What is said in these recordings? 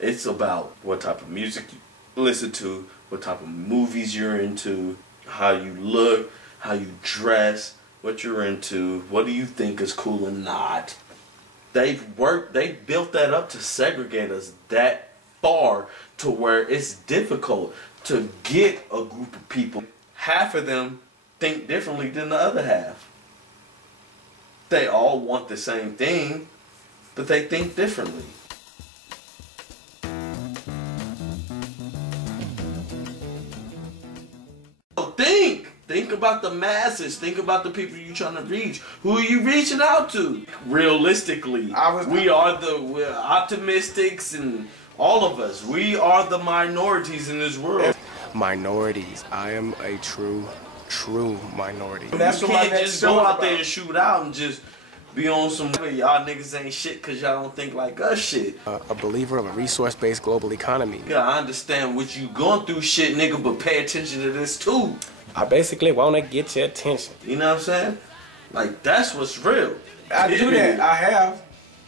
It's about what type of music you listen to, what type of movies you're into, how you look, how you dress, what you're into, what do you think is cool and not. They built that up to segregate us that far to where it's difficult to get a group of people. Half of them think differently than the other half. They all want the same thing, but they think differently. Think about the masses. Think about the people you're trying to reach. Who are you reaching out to? Realistically, we're optimistics, and all of us. We are the minorities in this world. Minorities. I am a true minority. And that's you can't just go out there and shoot out and just be on some y'all niggas ain't shit because y'all don't think like us shit. A believer of a resource-based global economy. Yeah, I understand what you going through shit, nigga, but pay attention to this too. I basically want to get your attention. You know what I'm saying? Like, that's what's real. I do that. I have.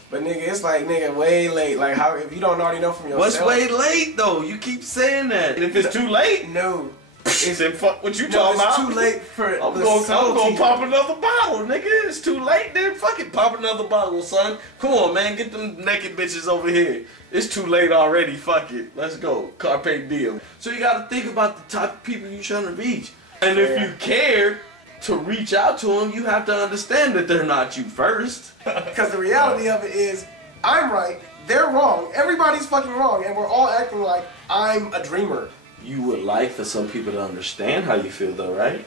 But, nigga, it's like, nigga, way late. Like, how if you don't already know from yourself. What's way late, though? You keep saying that. And if it's too late? No. Then fuck what you talking about. It's too late for I'm gonna pop another bottle, nigga. It's too late, then fuck it. Pop another bottle, son. Come on, man. Get them naked bitches over here. It's too late already. Fuck it. Let's go. Carpe diem. So you gotta think about the type of people you're trying to reach. And if you care to reach out to them, you have to understand that they're not you first. Because the reality of it is, I'm right, they're wrong, everybody's fucking wrong, and we're all acting like I'm a dreamer. You would like for some people to understand how you feel, though, right?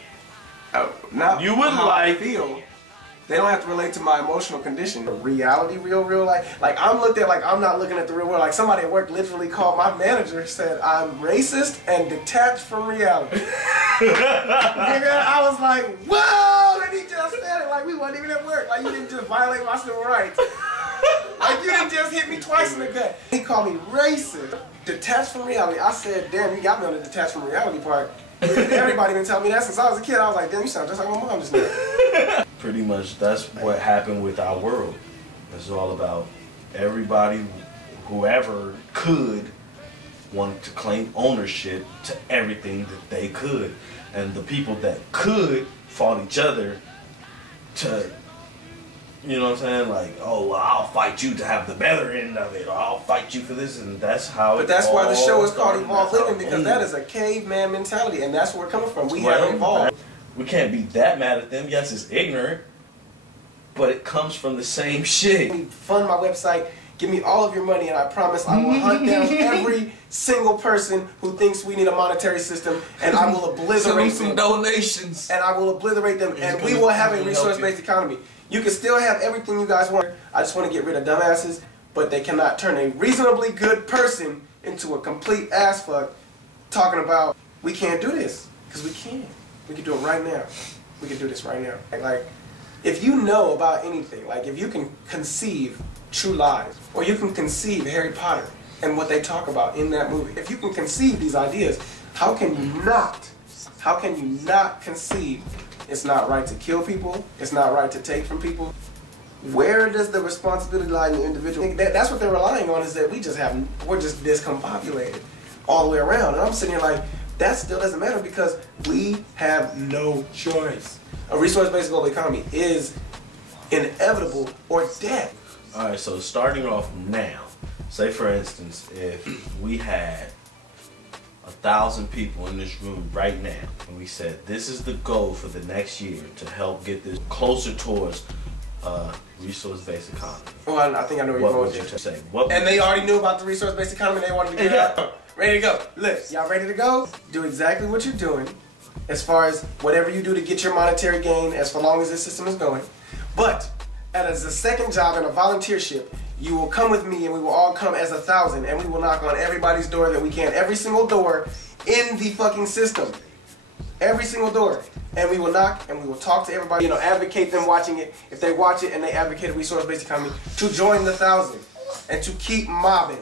Not you would how like I feel. They don't have to relate to my emotional condition. Reality, real life. Like, I'm looked at like I'm not looking at the real world. Like, somebody at work literally called my manager, said I'm racist and detached from reality. Nigga, I was like, whoa! And he just said it like we wasn't even at work. Like, you didn't just violate my civil rights. Like, you didn't just hit me twice in the gut. He called me racist, detached from reality. I said, damn, you got me on the detached from reality part. Everybody been telling me that since I was a kid. I was like, damn, you sound just like my mom just now. Pretty much, that's what happened with our world. It's all about everybody, whoever could, wanted to claim ownership to everything that they could. And the people that could fought each other to, you know what I'm saying? Like, oh, well, I'll fight you to have the better end of it, or I'll fight you for this, and that's how. But that's why the show is called Evolved Living, because that is a caveman mentality, and that's where we're coming from. We have evolved. We can't be that mad at them. Yes, it's ignorant, but it comes from the same shit. Fund my website, give me all of your money, and I promise I will hunt down every single person who thinks we need a monetary system, and I will obliterate some donations. And I will obliterate them, and we will have a resource-based economy. You can still have everything you guys want. I just want to get rid of dumbasses, but they cannot turn a reasonably good person into a complete ass fuck talking about we can't do this, because we can. We can do it right now. We can do this right now. Like, if you know about anything, like if you can conceive True Lies, or you can conceive Harry Potter and what they talk about in that movie, if you can conceive these ideas, how can you not conceive it's not right to kill people, it's not right to take from people? Where does the responsibility lie in the individual? That's what they're relying on, is that we're just discombobulated all the way around. And I'm sitting here like, that still doesn't matter because we have no choice. A resource-based global economy is inevitable or dead. All right, so starting off now, say for instance, if we had 1,000 people in this room right now, and we said this is the goal for the next year to help get this closer towards resource-based economy. Well, I think I know where you're going with say. And they already knew about the resource-based economy. They wanted to get it out. Ready to go. Look, y'all ready to go? Do exactly what you're doing as far as whatever you do to get your monetary gain as long as this system is going. But as a second job in a volunteership, you will come with me and we will all come as 1,000 and we will knock on everybody's door that we can. Every single door in the fucking system. Every single door. And we will knock and we will talk to everybody, advocate them watching it. If they watch it and they advocate a resource-based economy, to join the 1,000 and to keep mobbing.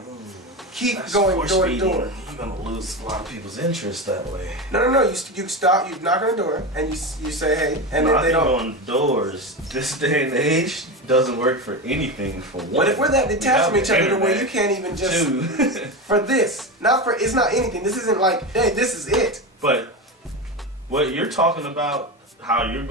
Keep going door to door. You're gonna lose a lot of people's interest that way. No. You stop. You knock on the door and you say hey, and then they don't. On doors this day and age. doesn't work for anything. For one, but if we're that detached from each other the way you can't even just for this, not for it's not anything. This isn't like, hey, this is it. But what you're talking about, how you're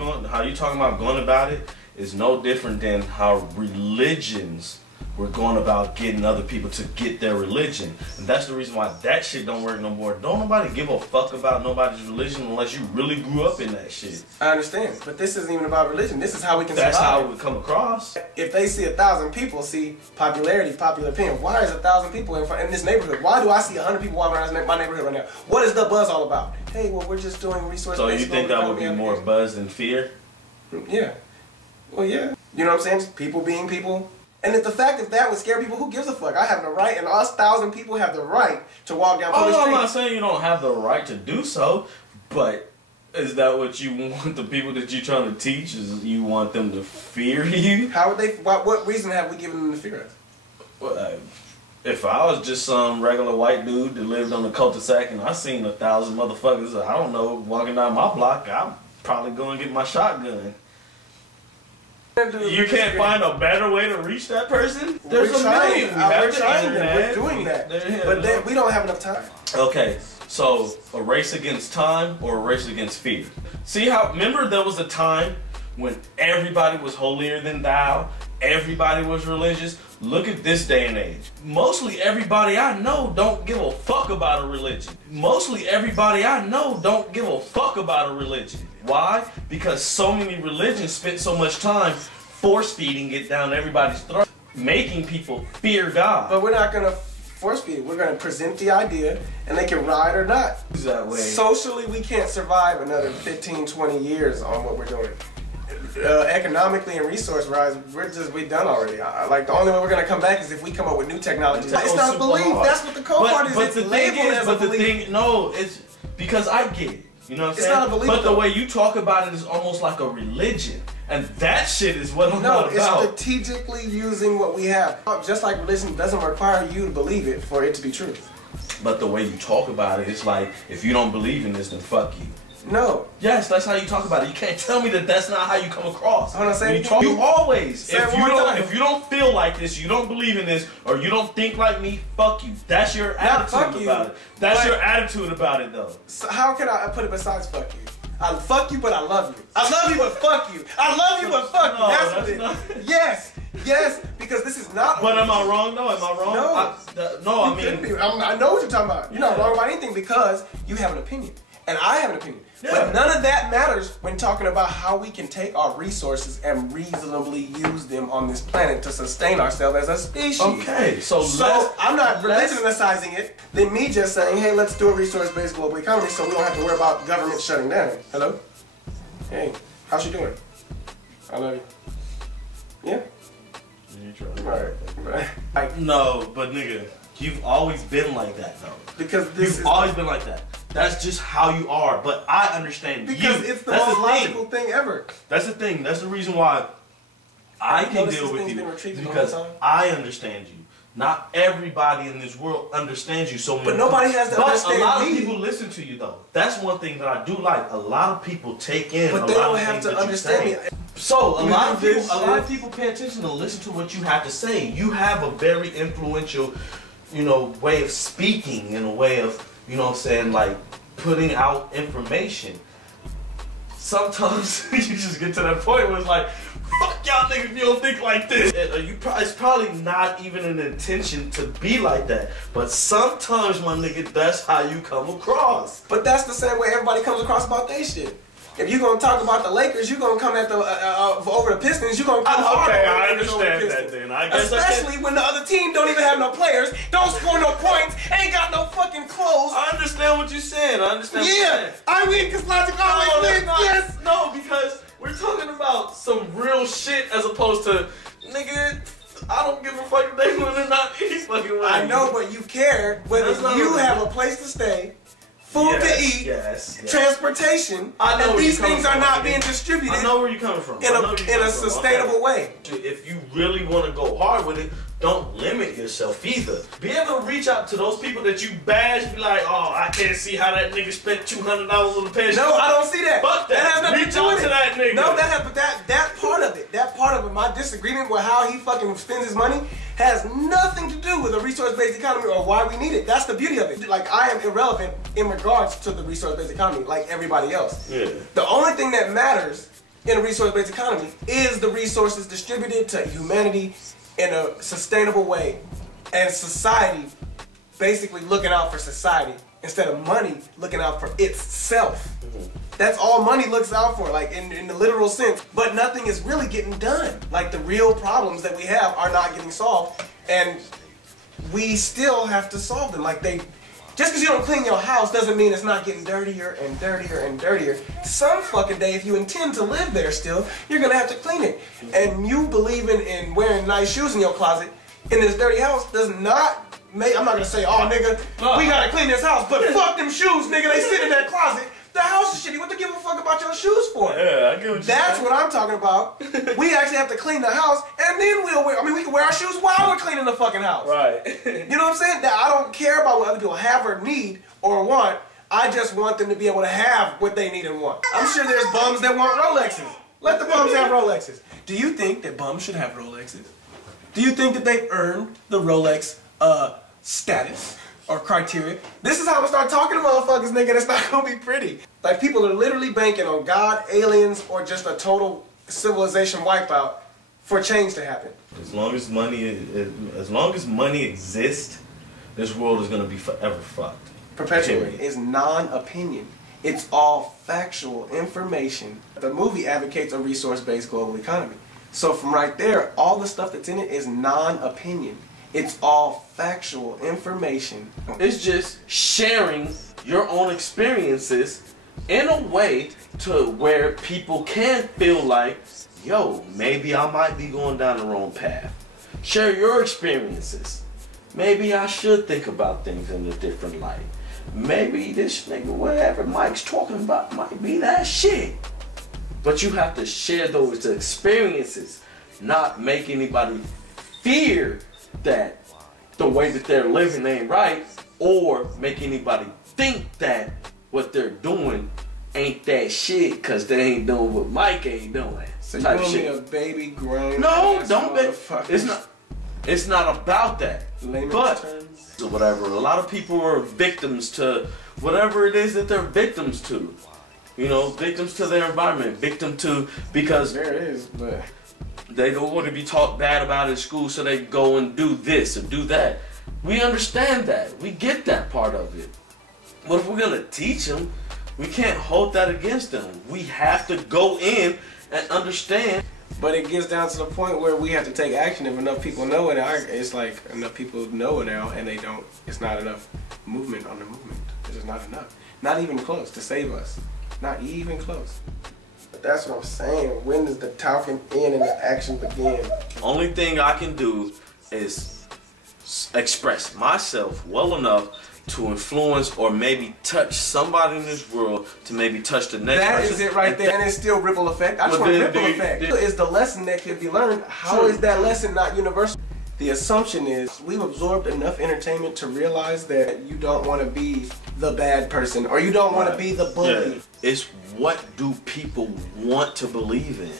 talking about going about it, is no different than how religions were going about getting other people to get their religion. And that's the reason why that shit don't work no more. Don't nobody give a fuck about nobody's religion unless you really grew up in that shit. I understand, but this isn't even about religion. This is how we can survive. That's how it would come across. If they see 1,000 people, see popularity, popular opinion. Why is 1,000 people in this neighborhood? Why do I see 100 people walking around my neighborhood right now? What is the buzz all about? Hey, well, we're just doing resource. So you think that would be more buzz than fear? Yeah. Well, yeah. You know what I'm saying? People being people. And if the fact that that would scare people, who gives a fuck? I have the right, and us 1,000 people have the right to walk down public street. I'm not saying you don't have the right to do so, but is that what you want the people that you're trying to teach? Is you want them to fear you? How would they? What reason have we given them to fear us? Well, if I was just some regular white dude that lived on the cul-de-sac and I seen 1,000 motherfuckers, I don't know, walking down my block, I'm probably going to get my shotgun. You can't find a better way to reach that person? There's a million. We're doing that. But then we don't have enough time. Okay, so a race against time or a race against fear? See how, remember there was a time when everybody was holier than thou, everybody was religious? Look at this day and age. Mostly everybody I know don't give a fuck about a religion. Mostly everybody I know don't give a fuck about a religion. Why? Because so many religions spend so much time force feeding it down everybody's throat, making people fear God. But we're not going to force feed it. We're going to present the idea and they can ride or not. That way. Socially, we can't survive another 15, 20 years on what we're doing. Economically and resource-wise, we're done already. Like, the only way we're going to come back is if we come up with new technologies. It's not a belief. That's what the code part is. But the thing is, no, it's because I get it. You know what I'm saying? It's not a belief. But the way you talk about it is almost like a religion. And that shit is what I'm not about. It's strategically using what we have. Just like religion doesn't require you to believe it for it to be true. But the way you talk about it, it's like, if you don't believe in this, then fuck you. No. Yes, that's how you talk about it. You can't tell me that that's not how you come across. I'm not saying you always. If you don't feel like this, you don't believe in this, or you don't think like me, fuck you. That's your attitude about it. That's your attitude about it, though. So how can I put it besides fuck you? I fuck you, but I love you. I love you, but fuck you. I love you, but fuck you. That's what it is. Yes. Yes, because this is not. But am I wrong though? Am I wrong? No. I mean, I know what you're talking about. You're not wrong about anything because you have an opinion. And I have an opinion. Yeah. But none of that matters when talking about how we can take our resources and reasonably use them on this planet to sustain ourselves as a species. Okay, so I'm not religionicizing it than me just saying, hey, let's do a resource-based global economy so we don't have to worry about government shutting down. Hello? Hey, how's she doing? I love you. Yeah? Right. No, but nigga, you've always been like that though. Because you've always been like that. That's just how you are. But I understand because it's the most logical thing ever. That's the thing. That's the reason why I can deal with you. Because I understand you. Not everybody in this world understands you so much. But nobody has to understand me. A lot of people listen to you though. That's one thing that I do like. A lot of people take in. But they don't have to understand me. So a lot of people pay attention and listen to what you have to say. You have a very influential, way of speaking and a way of, you know what I'm saying, like putting out information. Sometimes you just get to that point where it's like, fuck y'all niggas if you don't think like this. It's probably not even an intention to be like that. But sometimes, my nigga, that's how you come across. But that's the same way everybody comes across about their shit. If you're going to talk about the Lakers, you're going to come at the over the Pistons, you're going to come hard. Okay, I understand that then. I guess especially when the other team don't even have no players, don't score no points, ain't got no fucking clothes. I understand what you're saying. I understand what you're saying. I win because Logic always wins. Yes. No, because we're talking about some real shit as opposed to, nigga, I don't give a fuck if they win or not any fucking way. I know, but you care whether you have a place to stay, food to eat, transportation, and these things are not being distributed. I know where you're coming from. In a sustainable way. If you really want to go hard with it, don't limit yourself either. Be able to reach out to those people that you bash. Be like, oh, I can't see how that nigga spent $200 on the page. No, I don't see that. Fuck that. Reach out to that nigga. No, that part of it. That part of it. My disagreement with how he fucking spends his money has nothing to do with a resource-based economy or why we need it. That's the beauty of it. Like, I am irrelevant in regards to the resource-based economy, like everybody else. Yeah. The only thing that matters in a resource-based economy is the resources distributed to humanity in a sustainable way, and society basically looking out for society instead of money looking out for itself. That's all money looks out for, like in the literal sense. But nothing is really getting done. Like, the real problems that we have are not getting solved, and we still have to solve them. Like, just because you don't clean your house doesn't mean it's not getting dirtier and dirtier and dirtier. Some fucking day, if you intend to live there still, you're gonna have to clean it. And you believing in wearing nice shoes in your closet in this dirty house does not make, I'm not gonna say, oh nigga, we gotta clean this house, but fuck them shoes, nigga, they sit in that closet. The house is shitty. What to give a fuck about your shoes for? Yeah, I get what you're That's saying. what I'm talking about. We actually have to clean the house, and then we'll wear. I mean, we can wear our shoes while we're cleaning the fucking house. Right. You know what I'm saying? That I don't care about what other people have or need or want. I just want them to be able to have what they need and want. I'm sure there's bums that want Rolexes. Let the bums have Rolexes. Do you think that bums should have Rolexes? Do you think that they've earned the Rolex status or criteria? This is how I'm gonna start talking to motherfuckers, nigga, and it's not gonna be pretty. Like, people are literally banking on God, aliens, or just a total civilization wipeout for change to happen. As long as money exists, this world is gonna be forever fucked. Perpetually. It's non-opinion. It's all factual information. The movie advocates a resource-based global economy. So from right there, all the stuff that's in it is non-opinion. It's all factual information. It's just sharing your own experiences in a way to where people can feel like, yo, maybe I might be going down the wrong path. Share your experiences. Maybe I should think about things in a different light. Maybe this nigga, whatever Mike's talking about, might be that shit. But you have to share those experiences, not make anybody fear that the way that they're living ain't right, or make anybody think that what they're doing ain't that shit because they ain't doing what Mike ain't doing. So you want me a baby grown? No, don't be. It's not about that. But whatever. A lot of people are victims to whatever it is that they're victims to. You know, victims to their environment, victim to because there it is, but they don't want to be taught bad about it in school, so they go and do this or do that. We understand that. We get that part of it. But if we're gonna teach them, we can't hold that against them. We have to go in and understand. But it gets down to the point where we have to take action if enough people know it. It's like enough people know it now, and they don't. It's not enough movement on the movement. It's just not enough. Not even close to save us. Not even close. But that's what I'm saying. When does the talking end and the action begin? Only thing I can do is express myself well enough to influence or maybe touch somebody in this world to maybe touch the next person. That is it right there, and it's still ripple effect. I just want ripple effect. Is the lesson that can be learned. How is that lesson not universal? The assumption is we've absorbed enough entertainment to realize that you don't want to be the bad person or you don't want to be the bully. Yeah. It's what do people want to believe in?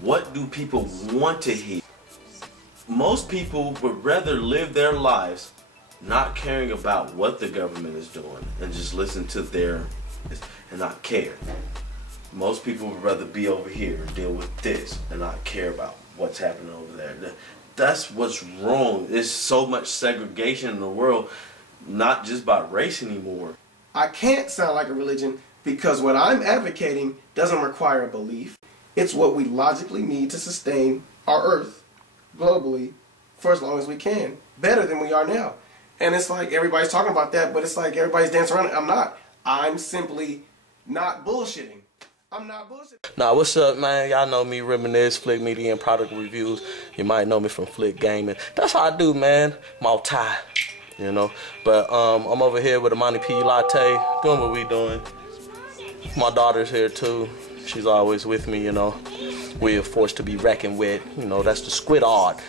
What do people want to hear? Most people would rather live their lives not caring about what the government is doing and just listen to their and not care. Most people would rather be over here and deal with this and not care about what's happening over there. That's what's wrong. There's so much segregation in the world, not just by race anymore. I can't sound like a religion because what I'm advocating doesn't require a belief. It's what we logically need to sustain our Earth globally for as long as we can, better than we are now. And it's like everybody's talking about that, but it's like everybody's dancing around it. I'm not. I'm simply not bullshitting. I'm not bullshitting. Nah, what's up, man? Y'all know me, RiMA'NiS, Flick Media and Product Reviews. You might know me from Flick Gaming. That's how I do, man. Multi. you know. But I'm over here with a Monty P latte, doing what we doing. My daughter's here too. She's always with me, you know. We are forced to be reckoned with, you know. That's the squid odd.